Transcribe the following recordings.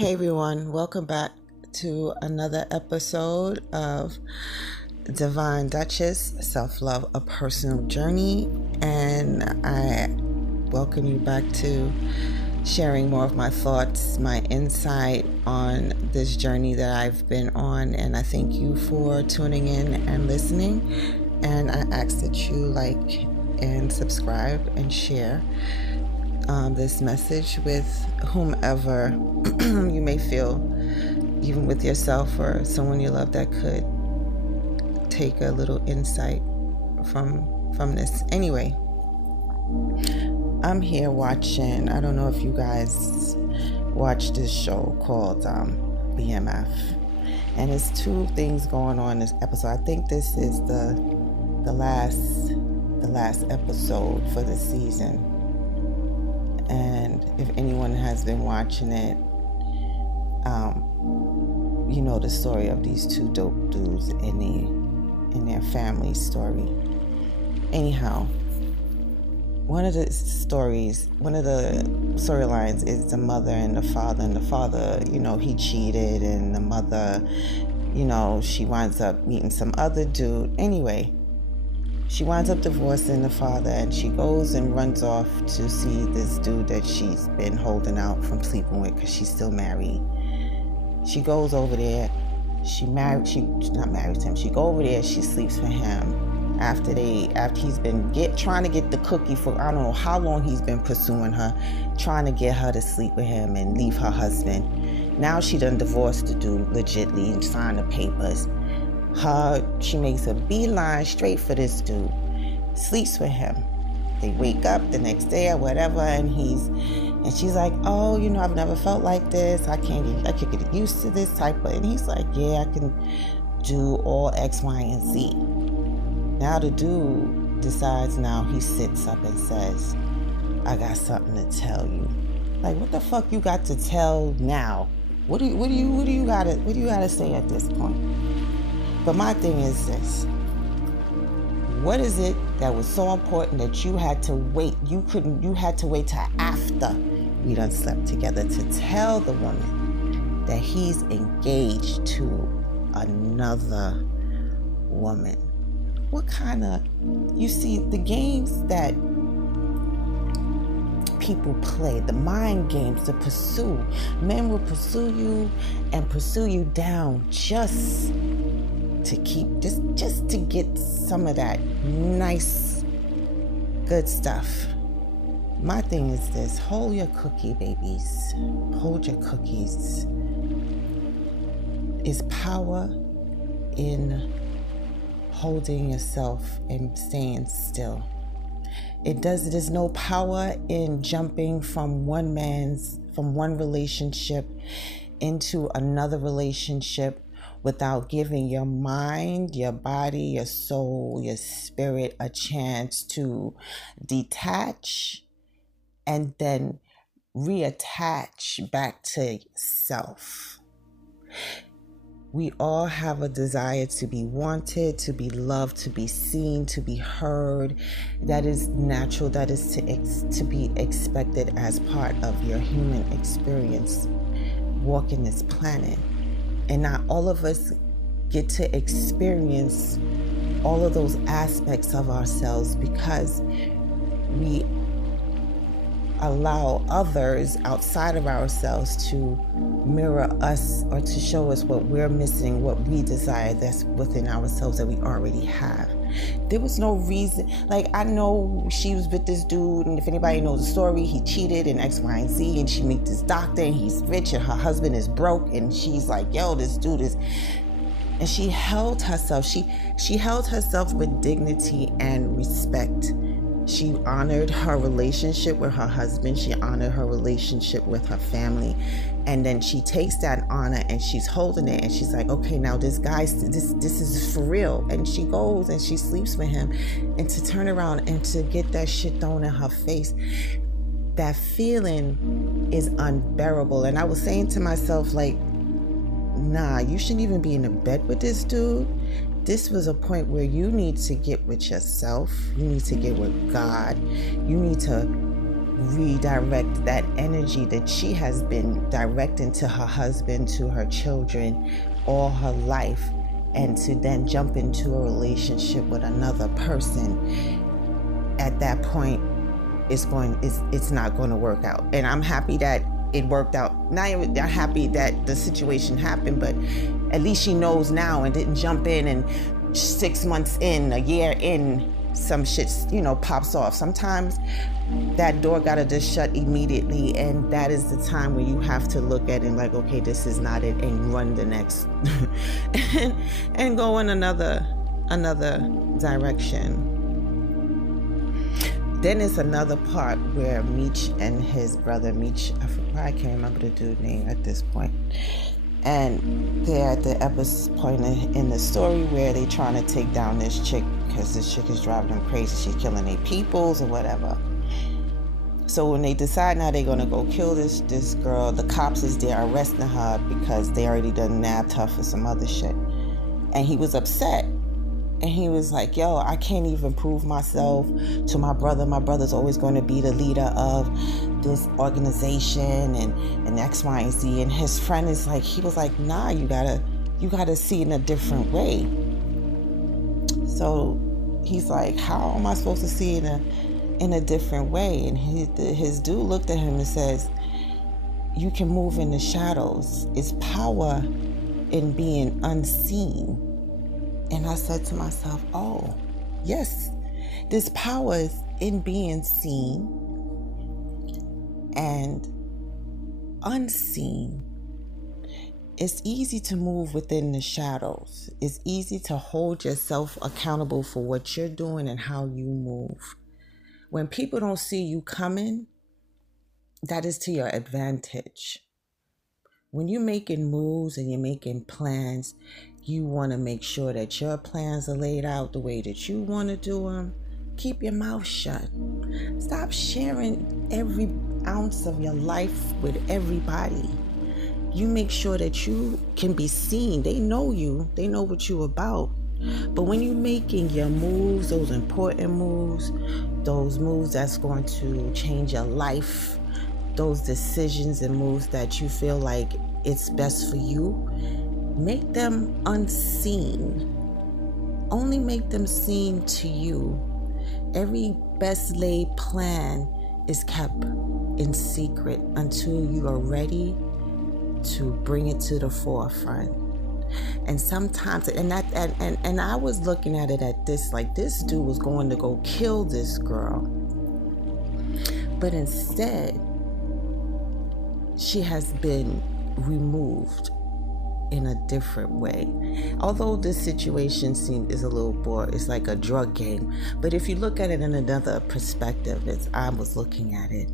Hey everyone, welcome back to another episode of Divine Duchess, Self-Love, A Personal Journey. And I welcome you back to sharing more of my thoughts, my insight on this journey that I've been on. And I thank you for tuning in and listening. And I ask that you like and subscribe and share this message with whomever you may feel, even with yourself or someone you love, that could take a little insight from this. Anyway, I'm here watching, I don't know if you guys watch this show called BMF, and there's two things going on in this episode. I think this is the last episode for the season. And if anyone has been watching it, you know the story of these two dope dudes in their family story. Anyhow, one of the storylines is the mother and the father. And the father, he cheated, and the mother, she winds up meeting some other dude. Anyway, she winds up divorcing the father, and she goes and runs off to see this dude that she's been holding out from sleeping with because she's still married. She goes over there. She's not married to him. She go over there. She sleeps with him after he's been trying to get the cookie for I don't know how long he's been pursuing her, trying to get her to sleep with him and leave her husband. Now she done divorced the dude legitly and signed the papers. She makes a beeline straight for this dude, sleeps with him. They wake up the next day or whatever, and she's like, oh, I've never felt like this. I could get used to this type of, and he's like, yeah, I can do all X, Y, and Z. Now the dude decides, he sits up and says, I got something to tell you. Like, what the fuck you got to tell now? What do you gotta say at this point? But my thing is this. What is it that was so important that you had to wait? You had to wait till after we done slept together to tell the woman that he's engaged to another woman? What kind of, you see, the games that people play, the mind games, the pursue. Men will pursue you and pursue you down just to keep, just to get some of that nice, good stuff. My thing is this: hold your cookie, babies. Hold your cookies. Is power in holding yourself and staying still. There's no power in jumping from one relationship into another relationship without giving your mind, your body, your soul, your spirit a chance to detach and then reattach back to self. We all have a desire to be wanted, to be loved, to be seen, to be heard. That is natural. That is to be expected as part of your human experience walking this planet. And not all of us get to experience all of those aspects of ourselves because we allow others outside of ourselves to mirror us or to show us what we're missing, what we desire that's within ourselves that we already have. There was no reason, I know she was with this dude, and if anybody knows the story, he cheated and X, Y, and Z, and she meets this doctor and he's rich and her husband is broke, and she's like, yo, this dude is, and she held herself. She held herself with dignity and respect. She honored her relationship with her husband. She honored her relationship with her family. And then she takes that honor and she's holding it. And she's like, okay, now this guy, this is for real. And she goes and she sleeps with him. And to turn around and to get that shit thrown in her face, that feeling is unbearable. And I was saying to myself, nah, you shouldn't even be in a bed with this dude. This was a point where you need to get with yourself. You need to get with God. You need to redirect that energy that she has been directing to her husband, to her children, all her life, and to then jump into a relationship with another person, at that point it's not going to work out. And I'm happy that it worked out. Not even happy that the situation happened, but at least she knows now and didn't jump in and 6 months in, a year in, some shit, pops off. Sometimes that door gotta just shut immediately, and that is the time where you have to look at it like, okay, this is not it, and run the next and go in another direction. Then it's another part where Meech and his brother, I can't remember the dude's name at this point, and they're at the point in the story where they trying to take down this chick because this chick is driving them crazy. She's killing their peoples or whatever. So when they decide now they're gonna go kill this girl, the cops is there arresting her because they already done nabbed her for some other shit. And he was upset. And he was like, yo, I can't even prove myself to my brother. My brother's always going to be the leader of this organization and X, Y, and Z. And his friend is like, he was like, nah, you gotta see it in a different way. So he's like, how am I supposed to see it in a different way? And his dude looked at him and says, you can move in the shadows. It's power in being unseen. And I said to myself, oh, yes, this power is in being seen and unseen. It's easy to move within the shadows. It's easy to hold yourself accountable for what you're doing and how you move. When people don't see you coming, that is to your advantage. When you're making moves and you're making plans, you want to make sure that your plans are laid out the way that you want to do them. Keep your mouth shut. Stop sharing every ounce of your life with everybody. You make sure that you can be seen. They know you. They know what you're about. But when you're making your moves, those important moves, those moves that's going to change your life, those decisions and moves that you feel like it's best for you, make them unseen. Only make them seen to you. Every best laid plan is kept in secret until you are ready to bring it to the forefront. And sometimes, and I was looking at it at this, like this dude was going to go kill this girl, but instead she has been removed in a different way. Although this situation is a little bored, it's like a drug game. But if you look at it in another perspective, as I was looking at it,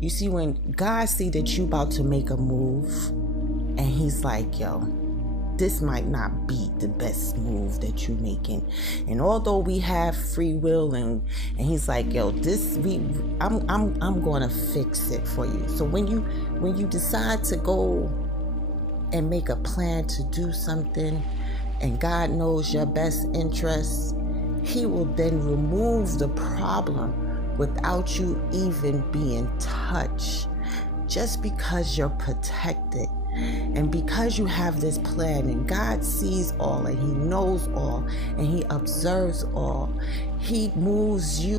you see, when God see that you about to make a move, and He's like, yo, this might not be the best move that you're making. And although we have free will, and He's like, yo, I'm gonna fix it for you. So when you decide to go and make a plan to do something, and God knows your best interests, He will then remove the problem without you even being touched, just because you're protected. And because you have this plan, and God sees all, and He knows all, and He observes all, He moves you.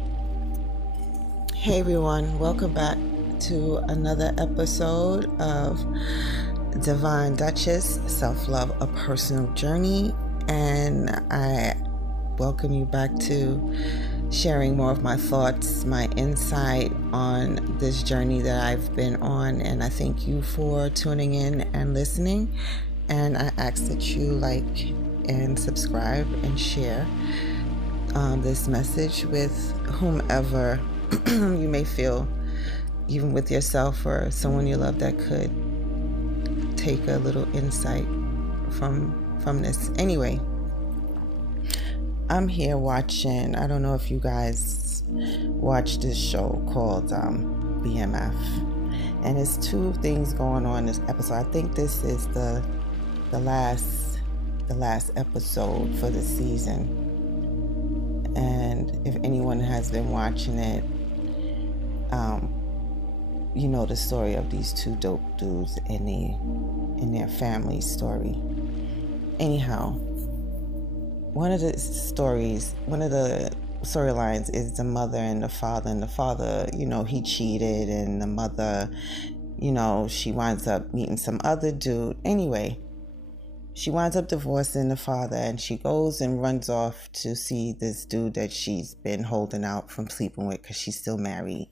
Hey everyone, welcome back to another episode of Divine Duchess, Self-Love, A Personal Journey. And I welcome you back to sharing more of my thoughts, my insight on this journey that I've been on. And I thank you for tuning in and listening. And I ask that you like and subscribe and share this message with whomever you may feel, even with yourself or someone you love, that could take a little insight from this. Anyway, I'm here watching, I don't know if you guys watch this show called BMF, and there's two things going on in this episode. I think this is the last episode for the season, and if anyone has been watching it, you know the story of these two dope dudes and their family story. Anyhow, one of the storylines is the mother and the father. And the father, he cheated, and the mother, she winds up meeting some other dude. Anyway, she winds up divorcing the father, and she goes and runs off to see this dude that she's been holding out from sleeping with because she's still married.